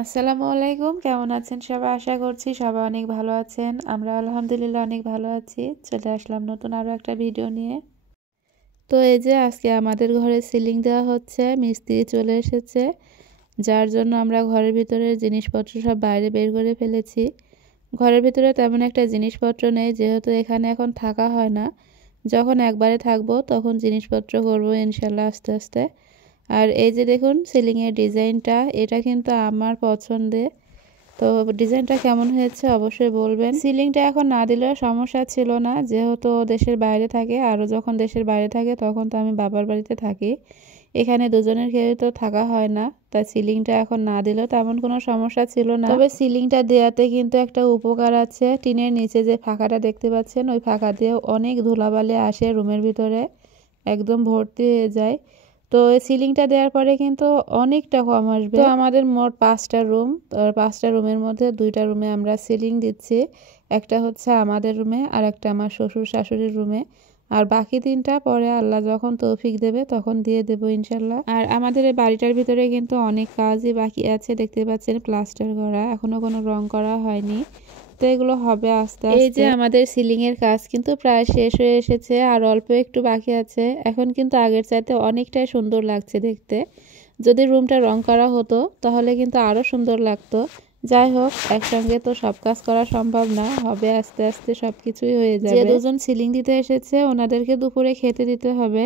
আসসালামু আলাইকুম, কেমন আছেন সবাই? আশা করছি সবাই অনেক ভালো আছেন। আমরা আলহামদুলিল্লাহ অনেক ভালো আছি। চলে আসলাম নতুন আরও একটা ভিডিও নিয়ে। তো এই যে আজকে আমাদের ঘরে সিলিং দেওয়া হচ্ছে, মিস্ত্রি চলে এসেছে, যার জন্য আমরা ঘরের ভিতরে জিনিসপত্র সব বাইরে বের করে ফেলেছি। ঘরের ভিতরে তেমন একটা জিনিসপত্র নেই, যেহেতু এখানে এখন থাকা হয় না। যখন একবারে থাকবো তখন জিনিসপত্র করবো ইনশাল্লাহ আস্তে আস্তে। আর এই যে দেখুন সিলিংয়ের ডিজাইনটা, এটা কিন্তু আমার পছন্দের। তো ডিজাইনটা কেমন হয়েছে অবশ্যই বলবেন। সিলিংটা এখন না দিলেও সমস্যা ছিল না, যেহেতু দেশের বাইরে থাকে। আরও যখন দেশের বাইরে থাকে তখন তো আমি বাবার বাড়িতে থাকি, এখানে দুজনের কেউ তো থাকা হয় না। তাই সিলিংটা এখন না দিলেও তেমন কোনো সমস্যা ছিল না। তবে সিলিংটা দেওয়াতে কিন্তু একটা উপকার আছে। টিনের নিচে যে ফাঁকাটা দেখতে পাচ্ছেন, ওই ফাঁকা দিয়ে অনেক ধুলাবালি আসে রুমের ভিতরে, একদম ভর্তি হয়ে যায়। তো সিলিংটা দেওয়ার পরে কিন্তু অনেকটা কম আসবে। তো আমাদের মোট 5টা রুম, তো 5টা রুমের মধ্যে 2টা রুমে আমরা সিলিং দিচ্ছি। একটা হচ্ছে আমাদের রুমে আর একটা আমার শ্বশুর শাশুড়ির রুমে। আর বাকি 3টা পরে আল্লাহ যখন তৌফিক দেবে তখন দিয়ে দেবো ইনশাল্লাহ। আর আমাদের এই বাড়িটার ভিতরে কিন্তু অনেক কাজই বাকি আছে, দেখতে পাচ্ছেন প্লাস্টার করা, এখনো কোনো রং করা হয়নি। তো এগুলো হবে আস্তে আস্তে। এই যে আমাদের সিলিং এর কাজ কিন্তু প্রায় শেষ হয়ে এসেছে, আর অল্প একটু বাকি আছে। এখন কিন্তু আগের চাইতে অনেকটাই সুন্দর লাগছে দেখতে। যদি রুমটা রং করা হতো তাহলে কিন্তু আরো সুন্দর লাগতো। যাই হোক, একসঙ্গে তো সব কাজ করা সম্ভব না, হবে আস্তে আস্তে সবকিছুই হয়ে যাবে। যে দুজন সিলিং দিতে এসেছে ওনাদেরকে দুপুরে খেতে দিতে হবে।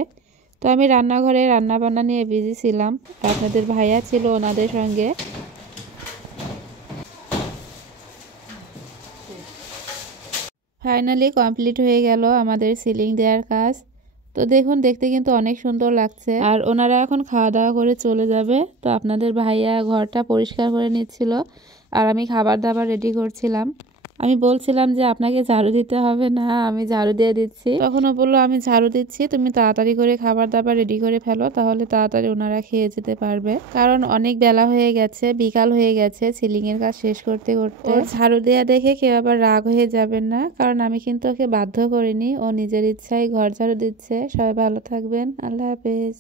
তো আমি রান্নাঘরে রান্না বান্না নিয়ে বিজি ছিলাম, আপনাদের ভাইয়া ছিল ওনাদের সঙ্গে। ফাইনালি কমপ্লিট হয়ে গেল আমাদের সিলিং দেওয়ার কাজ। তো দেখুন দেখতে কিন্তু অনেক সুন্দর লাগছে। আর ওনারা এখন খাওয়া দাওয়া করে চলে যাবে। তো আপনাদের ভাইয়া ঘরটা পরিষ্কার করে নিচ্ছিল, আর আমি খাবার দাবার রেডি করছিলাম। আমি বলছিলাম যে আপনাকে ঝাড়ু দিতে হবে না, আমি ঝাড়ু দিয়ে দিচ্ছি। তখনও বললো আমি ঝাড়ু দিচ্ছি, তুমি তাড়াতাড়ি করে খাবার দাবার রেডি করে ফেলো, তাহলে তাড়াতাড়ি ওনারা খেয়ে যেতে পারবে। কারণ অনেক বেলা হয়ে গেছে, বিকাল হয়ে গেছে সিলিং এর কাজ শেষ করতে করতে। ওর ঝাড়ু দেয়া দেখে কেউ আবার রাগ হয়ে যাবেন না, কারণ আমি কিন্তু ওকে বাধ্য করিনি, ও নিজের ইচ্ছায় ঘর ঝাড়ু দিচ্ছে। সবাই ভালো থাকবেন, আল্লাহ হাফেজ।